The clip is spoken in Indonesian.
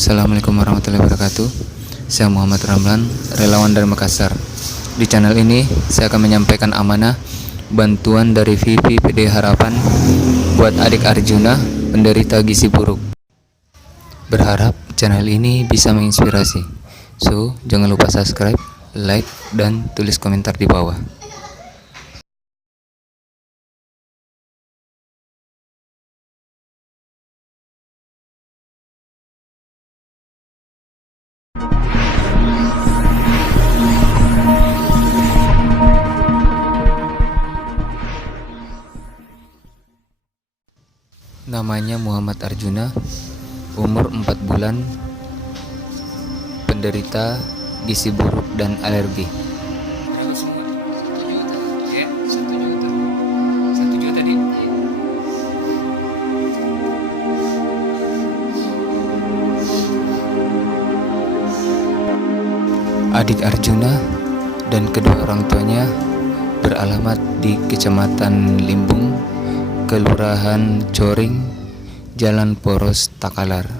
Assalamualaikum warahmatullahi wabarakatuh. Saya Muhammad Ramlan, relawan dari Makassar. Di channel ini saya akan menyampaikan amanah bantuan dari VPPD Harapan buat adik Arjuna penderita gizi buruk. Berharap channel ini bisa menginspirasi. So, jangan lupa subscribe, like, dan tulis komentar di bawah. Namanya Muhammad Arjuna, umur 4 bulan, penderita gizi buruk dan alergi. Adik Arjuna dan kedua orang tuanya beralamat di Kecamatan Limbung, Kelurahan Coring, Jalan Poros, Takalar.